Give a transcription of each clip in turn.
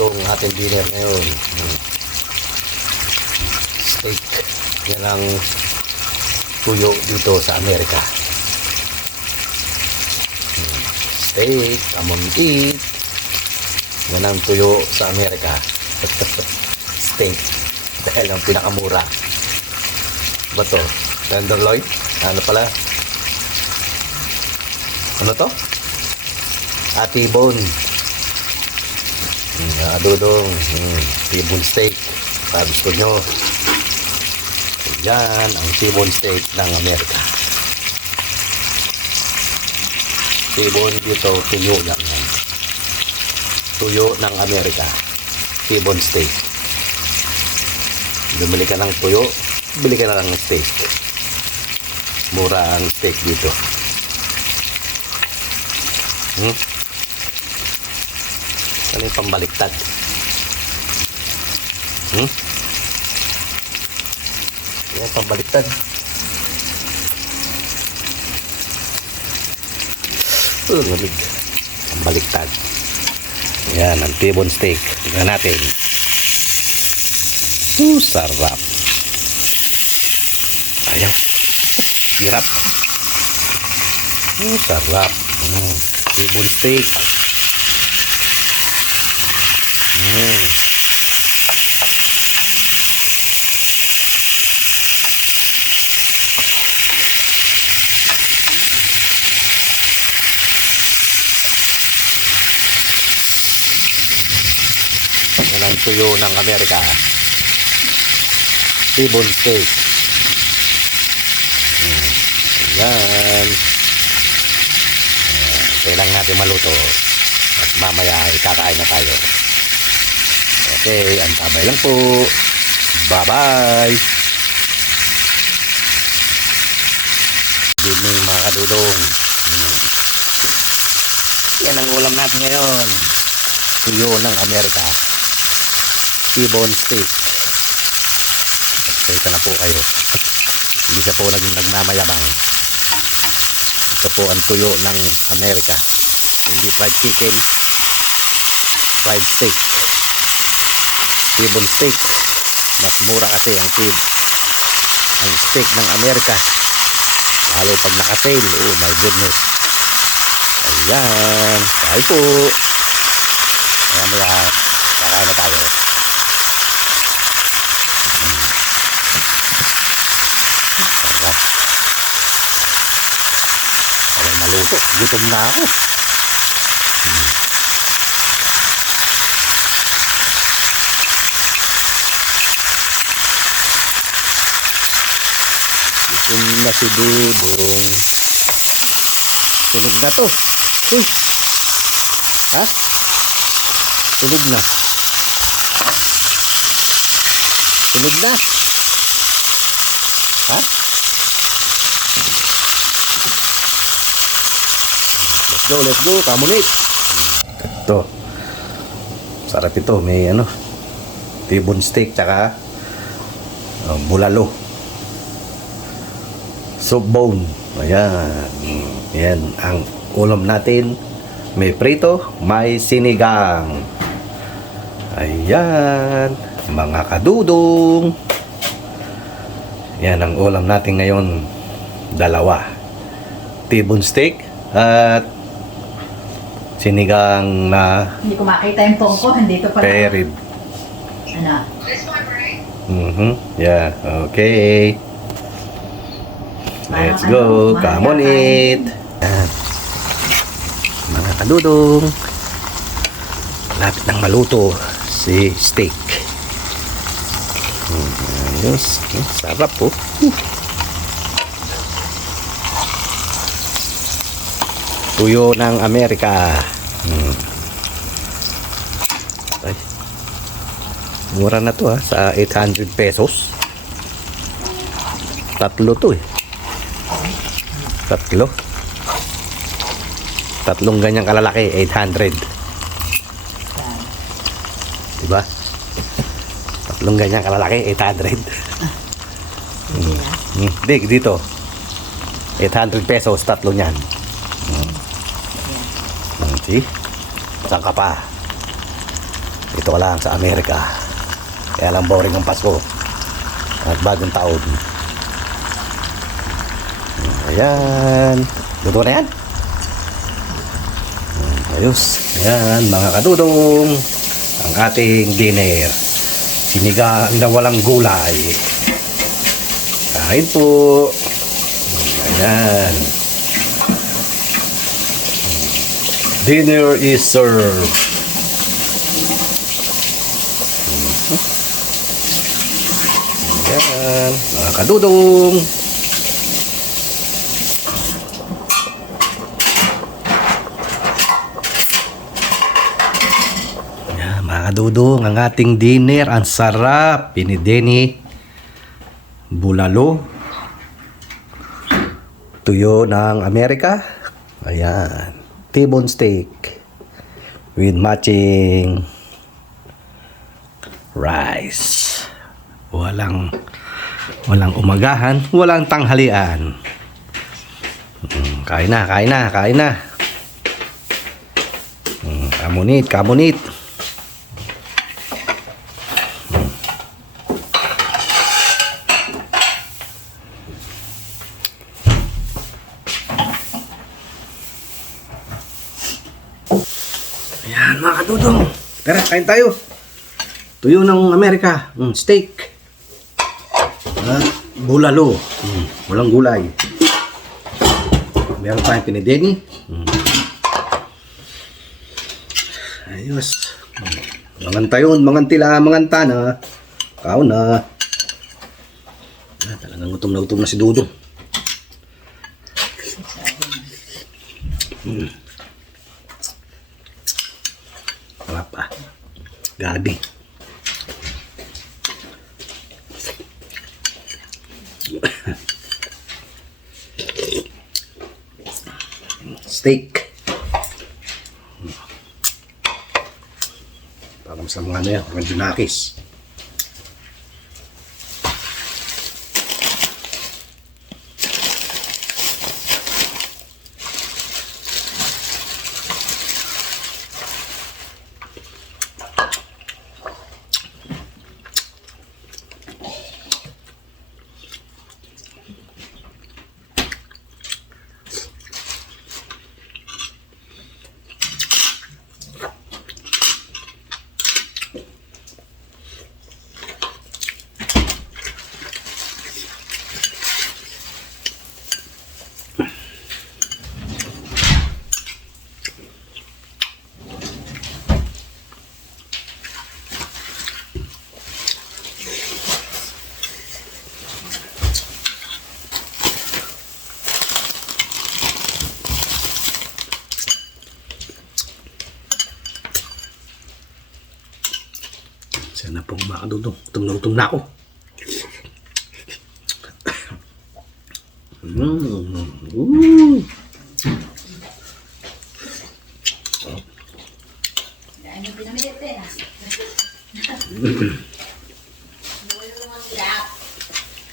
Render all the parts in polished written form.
kadudong ating dinner ngayon. Steak. Yan ang tuyo dito sa Amerika. Steak, kamunti. Yan ang tuyo sa Amerika. Steak. Dahil ang pinakamura. Ba to? Tenderloin? Ano pala? Ano to? T-bone. Dudong. T-bone steak. Para gusto nyo. Yan ang T-bone steak ng Amerika. T-bone dito, tuyo lang yan. Tuyo ng Amerika. T-bone steak. Bumili ka ng tuyo, bili ka na ng steak. Mura ang steak dito. Ano yung pambaliktad? Yan, pambaliktad. Lamig. Pambaliktad. Yan, ang T-bone steak. Tingnan natin. Sarap. Ayaw. Hirap. Sarap. T-bone steak. Yan ang tuyo ng Amerika. T-bone steak. Yan. Kailangan natin maluto. At mamaya ikakain na tayo. Okay, antabay lang po. Bye-bye. Good evening mga kadudong. Yan ang ulam natin ngayon. Tuyo ng Amerika. T-bone steak. Ito na po kayo. Hindi siya po naging nagmamayabang. Ito po ang tuyo ng Amerika. Hindi fried chicken. Fried steak. T-bone steak. Mas mura kasi ang steak ng Amerika. Lalo pag naka-tail. Oh my goodness. Ayan. Kaya po. Kaya kakain na tayo. Sarap. Sabay maluto. Gutom na ako. Gutom na si Dudong. Tunog na to. Uy. Ha? Tunog na. Tunog na. Ha? Let's go, kamulit. Ito. Sarap ito. May T-bone steak tsaka bulalo. Soup bone. Ayan. Ayan ang ulam natin. May prito, may sinigang. Ayan. Mga kadudong. Yan ang ulam natin ngayon. Dalawa. T-bone steak at sinigang na hindi ko makita yung tong ko. Hindi ito pala. Perid. Ano? Yeah. Okay. Let's go. Come on eat. Yan. Mga kadudong. Lapit nang maluto si steak. Ayos. Sarap po. Tuyo ng Amerika. Ay. Mura na to sa 800 pesos. Tatlo to Tatlong ganyang kalalaki, 800. Diba? Tatlong ganyang kalalaki, 800. Dig, dito. 800 pesos, tatlo niyan. See? Saan ka pa? Dito ka lang sa Amerika. Kaya lang boring ang Pasko at bagong taon. Ayan. Luto na yan. Ayos. Ayan, mga kadudong. Ang ating dinner. Sinigang na walang gulay. Kain po. Ayan. Dinner is served. Ayan, mga kadudong. Ayan, mga kadudong, ang ating dinner, ang sarap. Pinideni, bulalo, tuyo ng Amerika. Ayan, T-bone steak with matching rice. Walang umagahan, walang tanghalian. Kain na, kain na, kain na. Kamunit, kamunit. Ayan, mga kadudong. Tara, kain tayo. Tuyo ng Amerika. Steak. Bulalo. Walang gulay. Meron tayong pinideni. Ayos. Mangantayon, mangantila, mangantana. Kao na. Talagang gutom na si Dudong. Sarap ah. Gabi. Steak. Parang sa mga ano yan, mga junakis. Sana pong mga kadudong. Gutom na ako.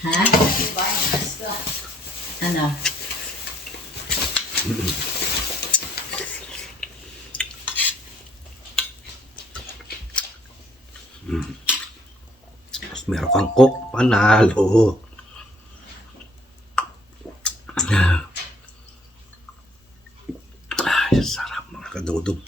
Ha? Ano? Tapos meron kang coke, panalo. Ay, sarap mga kadudong.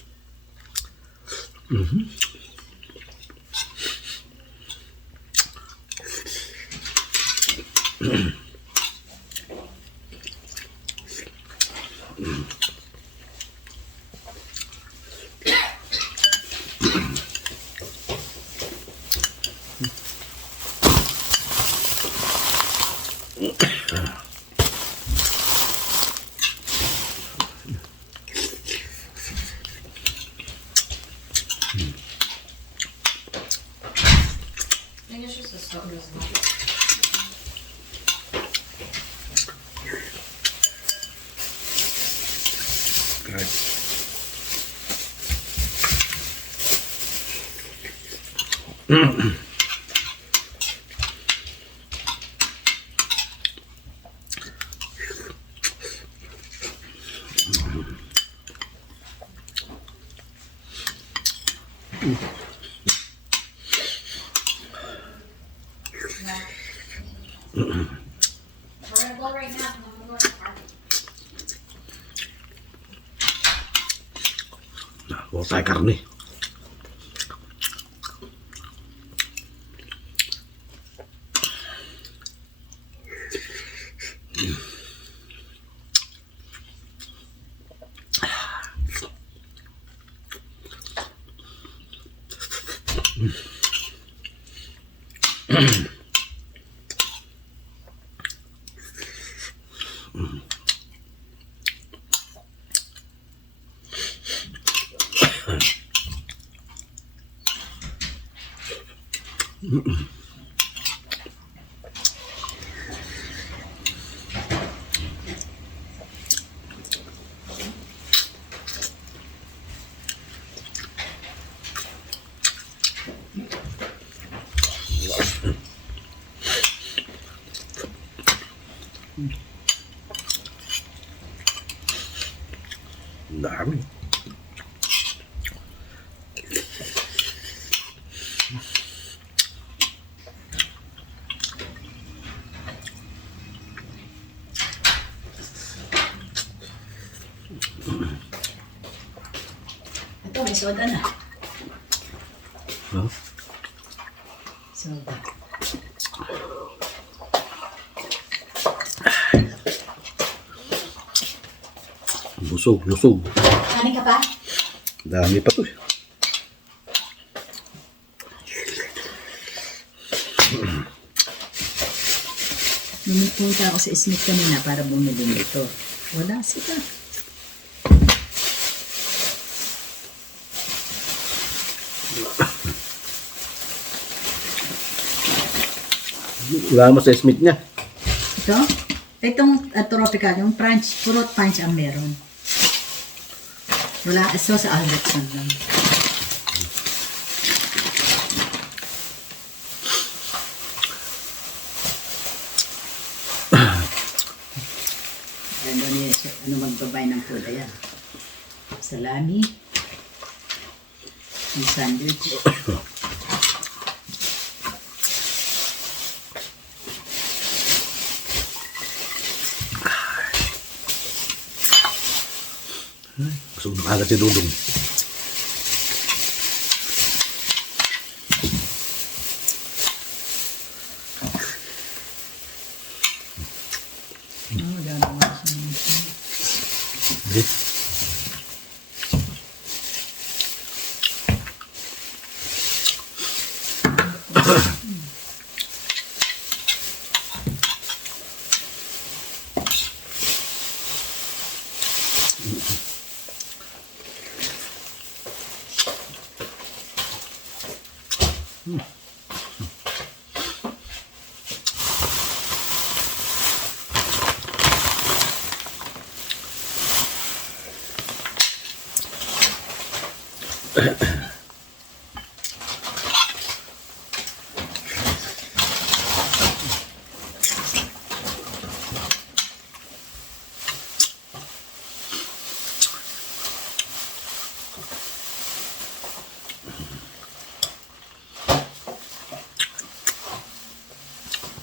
Huwag tayo karne. Dami. Ito, may soda na. Huh? Soda. Busog, busog. Kanin ka pa? Dami pa to. Pumunta ako sa Smith kanina para bumili nito. Wala sila. Wala mo sa Smith niya. Ito? Itong tropical, yung punch, puro punch ang meron. Wala, ito sa Albertson lang. Ano magbabay ng food, ayan. Salami. Yung sandwich. Busog na agad si Dudong. Oh, dami mo siya. Okay.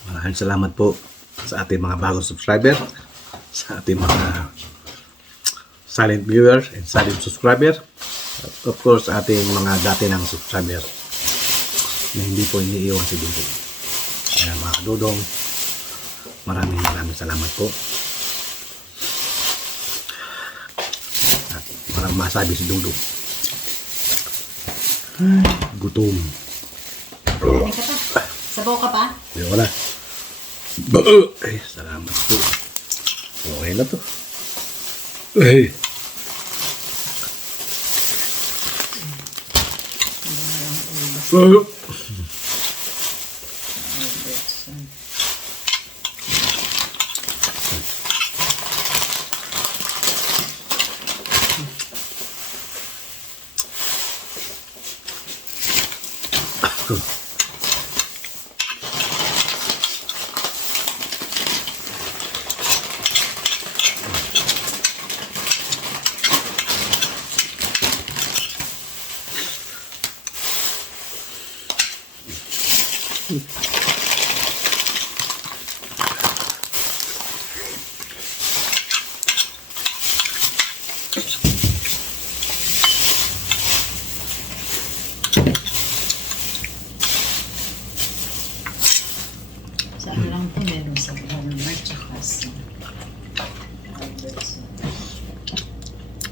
Maraming salamat po sa ating mga bagong subscriber, sa ating mga silent viewers and silent subscriber, at of course ating mga dati ng subscriber na hindi po iniiwan si Dudong. Kaya mga Dudong, maraming salamat po. At maraming masabi si Dudong. Gutom. Kain ka pa? Sabaw ka pa? Ay, wala. Ay, salamat po. Okay na to. Ay. Albertson.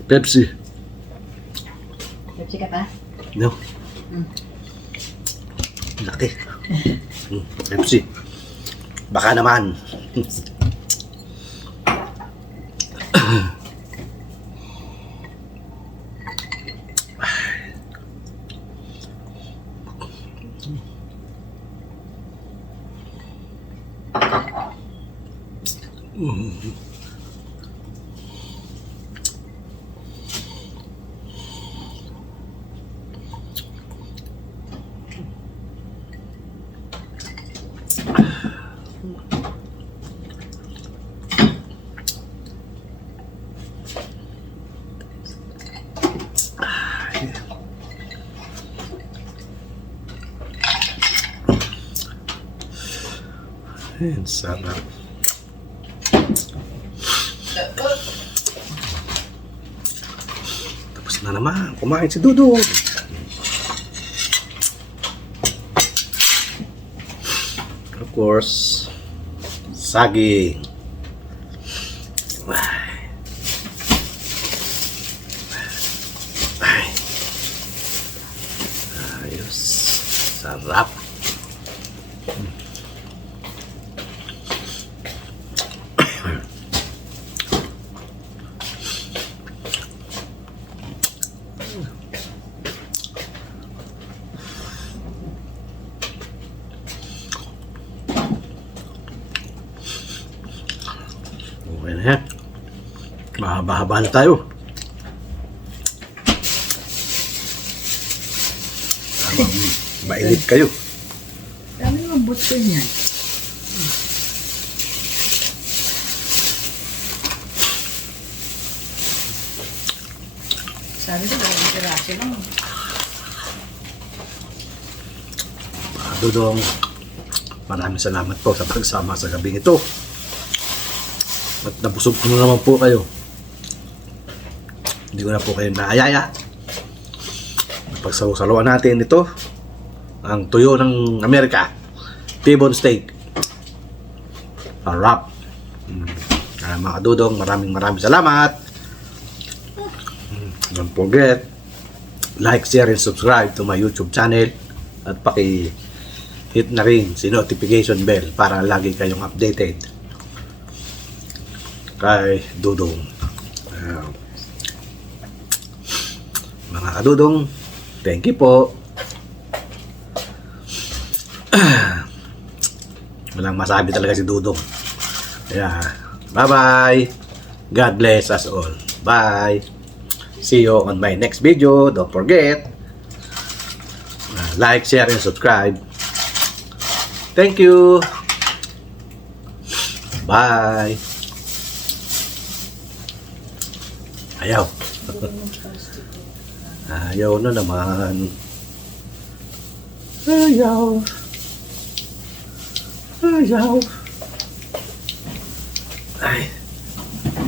Pepsi. Pepsi ka pa? No. Mm. Laki. Pepsi. Baka naman. Ang sarap. Tapos na naman. Kumain si Dudong. Of course, saging. Ay. Ayos. Sarap. Okay na yan. Mahaba-haba na tayo. Tama, mainit kayo. Dami mo buto niyan. Sabi ko, dalawang piraso lang. Dudong, maraming salamat po sa pagsama sa gabing ito. At nabusog ko na naman po kayo. Hindi ko na po kayo naayaya. Pagsaluan natin ito, ang tuyo ng Amerika, T-bone steak. Sarap. Mga Dudong, maraming salamat. Don't forget, like, share, and subscribe to my YouTube channel. At hit na rin si notification bell para lagi kayong updated kay Dudong. Mga kadudong, thank you po. Walang masabi talaga si Dudong. Kaya, bye-bye. God bless us all. Bye. See you on my next video. Don't forget, like, share, and subscribe. Thank you. Bye. Ayaw. Ayaw na naman. Ayaw. Ayaw. Ay.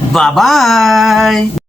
Bye-bye.